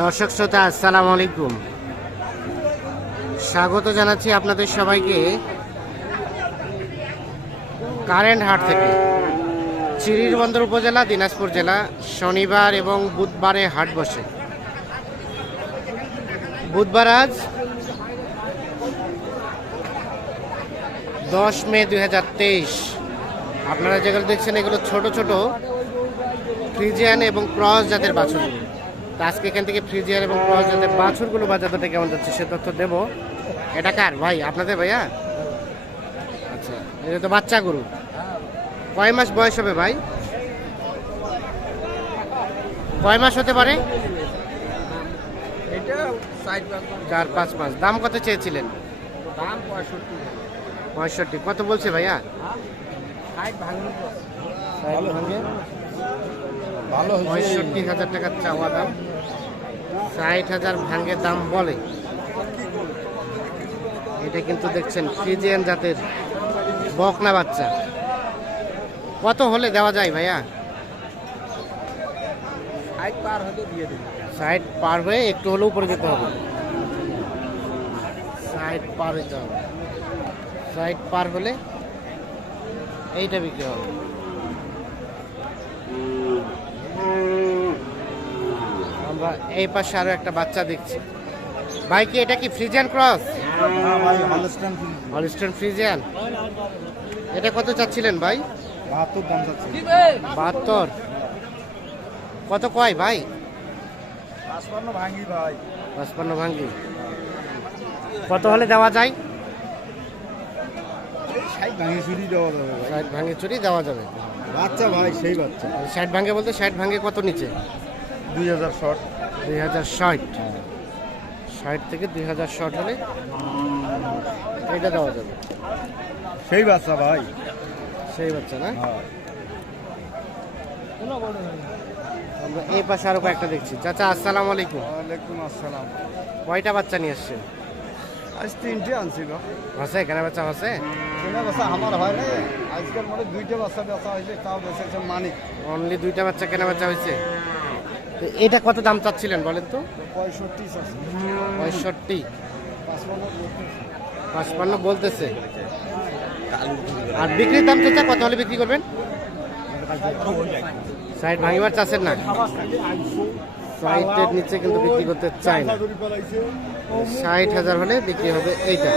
দর্শক শ্রোতা, আসসালামু আলাইকুম। স্বাগত জানাচ্ছি আপনাদের সবাইকে কারেন্ট হাট থেকে। চিরিরবন্দর উপজেলা, দিনাজপুর জেলা, শনিবার এবং বুধবারে হাট বসে। বুধবার আজ দশ মে দুই হাজার তেইশ। আপনারা যেগুলো দেখছেন, এগুলো ছোট ছোট। ফ্রিজিয়ান এবং ক্রস জাতের বাছুরগুলো। তো আজকে এখান থেকে ফ্রিজিয়ান এবং ক্রস জাতের বাছুরগুলো বাজারটা কেমন যাচ্ছে সে তথ্য দেবো। এটা কার? ভাই আপনাদের ভাইয়া? আচ্ছা এটা তো বাচ্চা গরু। কয় মাস বয়স হবে ভাই? কয় মাস হতে পারে? এটা চার পাঁচ মাস। দাম কত চেয়েছিলেন? পঁয়ষট্টি। কত বলছে ভাইয়া? ভাঙনি ভালো পঁয়ষট্টি হাজার টাকার চাওয়া দাম। ষাট হাজার ভাঙ্গের দাম বলে। এটা কিন্তু দেখছেন ফ্রিজিয়ান জাতের বকনা বাচ্চা। কত হলে দেওয়া যায় ভাইয়া? সাইড পার হতে দিয়ে দেবে। সাইড পার হয়ে একটু হলেও উপরে যেতে হবে। সাইড পার হতে হবে। সাইড পার হলে এইটা বিক্রি হবে। এই পাশে আরও একটা বাচ্চা দেখছি। ভাই কি এটা কি ফ্রিজিয়ান ক্রস? হলিস্টন ফ্রিজিয়ান। এটা কত চাচ্ছিলেন ভাই? বাহাত্তর কত কয় ভাই? পাঁচপান্ন ভাঙি ভাঙ্গি। কত হলে দেওয়া যায়? ষাট ভাঙ্গে চুরি দেওয়া যাবে। বাচ্চা ভাই সেই বাচ্চা। ষাট ভাঙ্গে বলতে ষাট ভাঙ্গে কত নিচে? দুই হাজার শর্ট দুই হাজার ষাট। ষাট থেকে দুই হাজার ষাট হলে এটা দেওয়া যাবে। সেই বাচ্চা ভাই। সেই বাচ্চা না? হ্যাঁ। আমরা এই পাশে আরও কয়েকটা দেখছি। চাচা আসসালামু আলাইকুম। ওয়ালাইকুম আসসালাম। কয়টা বাচ্চা নিয়ে আসছেন? আজ তিনটে আনছিল আছে? কেনা বাচ্চা আছে? কেনা বাচ্চা আমার হয় না আজকাল মানে দুইটা বাচ্চা বেচা হয়েছে তাও বেচেছে মানিক। অনলি দুইটা বাচ্চা কেনা বাচ্চা হয়েছে? এটা কত দাম চাচ্ছিলেন বলেন তো? পঁয়ষট্টি পঁয়ষট্টি। পাঁচপান্ন বলতেছে। আর বিক্রির দাম চাচা কত হলে বিক্রি করবেন? সাইড ভাঙিবার চাচ্ছেন না? সাইটের নিচে কিন্তু বিক্রি করতে চায় না। ষাট হাজার হলে বিক্রি হবে এইটা।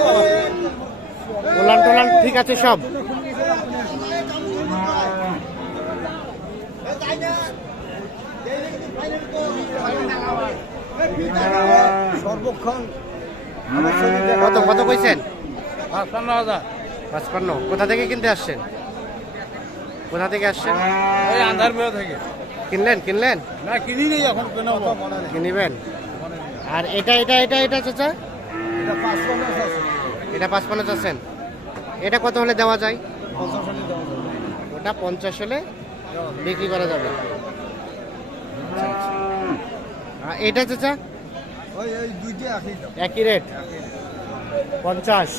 ওলান টোলান ঠিক আছে সব? সর্বক্ষণ কত কত কইছেন? পাঁচপান্ন হাজার। পাঁচপান্ন। কোথা থেকে কিনতে আসছেন? কোথা থেকে আসছেন? ওই আন্ধার মেয়ে থেকে। কিনলেন কিনলেন? না কিনি নেই এখন কিনিবেন? আর এটা এটা এটা এটা চাচা? এটা পাঁচপান্ন আছে। এটা চাচ্ছেন এটা কত হলে দেওয়া যায়? ওটা পঞ্চাশ হলে বিক্রি করা যাবে আর এটা চাচা? ওই এই দুইটা একই রেট পঞ্চাশ।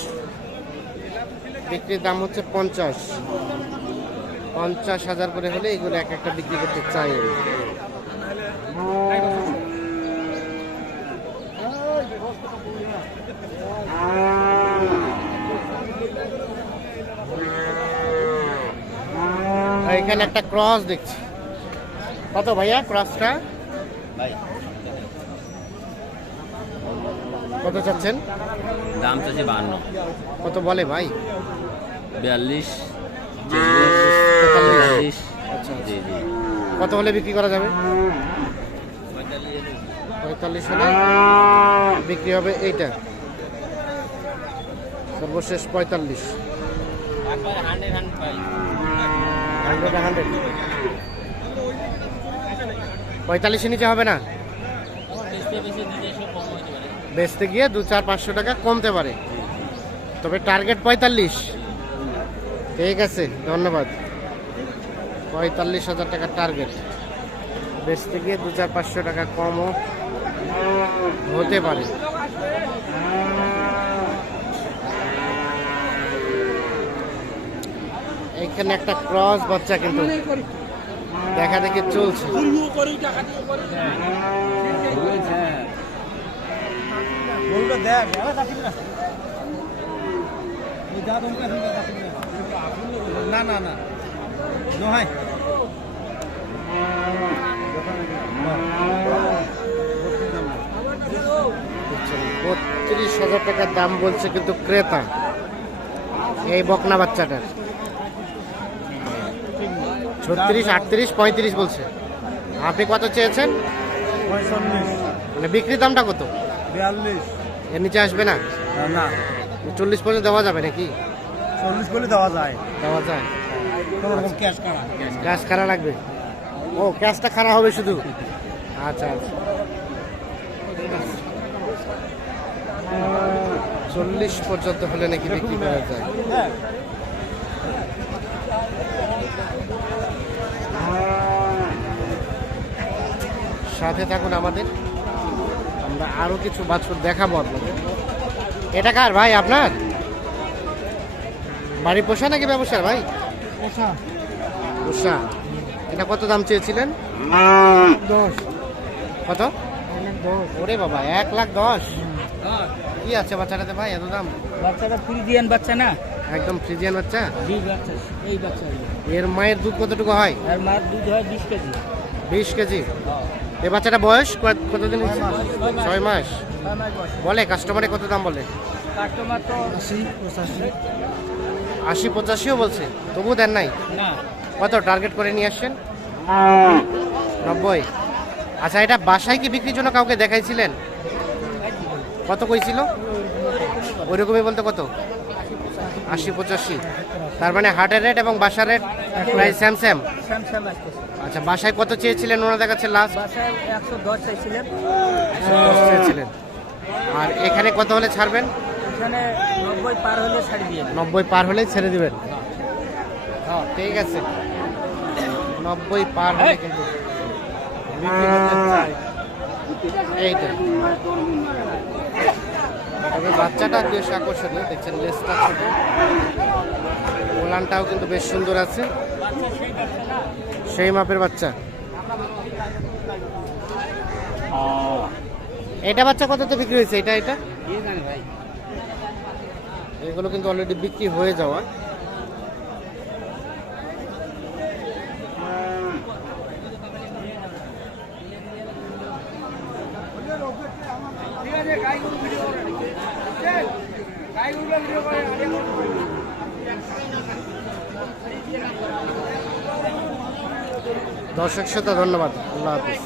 বিক্রির দাম হচ্ছে পঞ্চাশ। পঞ্চাশ হাজার করে হলে এগুলো এক একটা বিক্রি করতে চাই। এখানে একটা ক্রস দেখছি। কত ভাইয়া ক্রসটা কত চাচ্ছেন? দাম চাচ্ছে বাহান্ন। কত বলে ভাই? বিয়াল্লিশ। তেতাল্লিশ। বিয়াল্লিশ আচ্ছা। জি জি। কত হলে বিক্রি করা যাবে? পঁয়তাল্লিশ হলে বিক্রি হবে এইটা। সর্বশেষ পঁয়তাল্লিশ। পঁয়তাল্লিশের নিচে হবে না? বেচতে গিয়ে দু চার পাঁচশো টাকা কমতে পারে। তবে টার্গেট পঁয়তাল্লিশ। ঠিক আছে ধন্যবাদ। পঁয়তাল্লিশ হাজার টাকার টার্গেট বেচতে গিয়ে দু চার পাঁচশো টাকা কমও হতে পারে। এখানে একটা ক্রস বাচ্চা কিন্তু দেখা দেখি চলছে। গরুটা দেখ। না না, না। বত্রিশ হাজার টাকার দাম বলছে কিন্তু ক্রেতা এই বকনা বাচ্চাটার। ছত্রিশ আটত্রিশ পঁয়ত্রিশ বলছে। আপনি কত চেয়েছেন? মানে বিক্রি দামটা কত? বিয়াল্লিশ। এর নিচে আসবে না? না চল্লিশ পর্যন্ত দেওয়া যাবে নাকি? চল্লিশ বলে দেওয়া যায়। দেওয়া যায়। ক্যাশ খারা লাগবে। ও ক্যাশটা খারা হবে শুধু? আচ্ছা আচ্ছা। চল্লিশ পর্যন্ত হলে নাকি বিক্রি করা যায়। হ্যাঁ। সাথে থাকুন আমাদের। আমরা আরও কিছু বাছুর দেখাবো আপনাদের। এটা কার ভাই আপনার? বাড়ি পোষা নাকি ব্যবসার ভাই? আচ্ছা পোষা। এটা কত দাম চেয়েছিলেন? দশ। কত? ওরে বাবা এক লাখ দশ। কি আছে বাচ্চাটাতে ভাই এত দাম? বাচ্চাটা ফ্রিজিয়ান বাচ্চা না? একদম ফ্রিজিয়ান বাচ্চা? এই বাচ্চা। এর মায়ের দুধ কতটুকু হয়? আর মার দুধ হয় বিশ কেজি। বিশ কেজি? এ বাচ্চাটা বয়স কত- কতদিন ছয় মাস। বলে কাস্টমারে কত দাম বলে? আশি পঁচাশিও বলছে। তবু দেন নাই? কত? টার্গেট করে নিয়ে আসছেন? নব্বই। আচ্ছা এটা বাসায় কি বিক্রির জন্য কাউকে দেখাইছিলেন? কত কইছিল? ওইরকমই বলতে কত? আশি পঁচাশি। তার মানে হাটের রেট এবং বাসার রেট প্রায় স্যাম স্যাম স্যামসাং আসতেছে। আচ্ছা বাসায় কত চেয়েছিলেন? ওনাদের কাছে লাস্ট বাসায় একশো দশ চাইছিলেন চেয়েছিলেন। আর এখানে কত হলে ছাড়বেন? এখানে নব্বই পার হলে ছাড়ি দিয়ে। নব্বই পার হলেই ছেড়ে দিবেন? হ্যাঁ ঠিক আছে। নব্বই পার হলে কিন্তু এইটা তবে বাচ্চাটা বেশ আকর্ষণীয় দেখছেন লেসটা ছোট। ওলানটাও কিন্তু বেশ সুন্দর আছে। সেই মাপের বাচ্চা। এটা বাচ্চা কততে বিক্রি হয়েছে? এটা এটা? এগুলো কিন্তু অলরেডি বিক্রি হয়ে যাওয়া। দর্শক শ্রোতা ধন্যবাদ। আল্লাহ হাফিজ।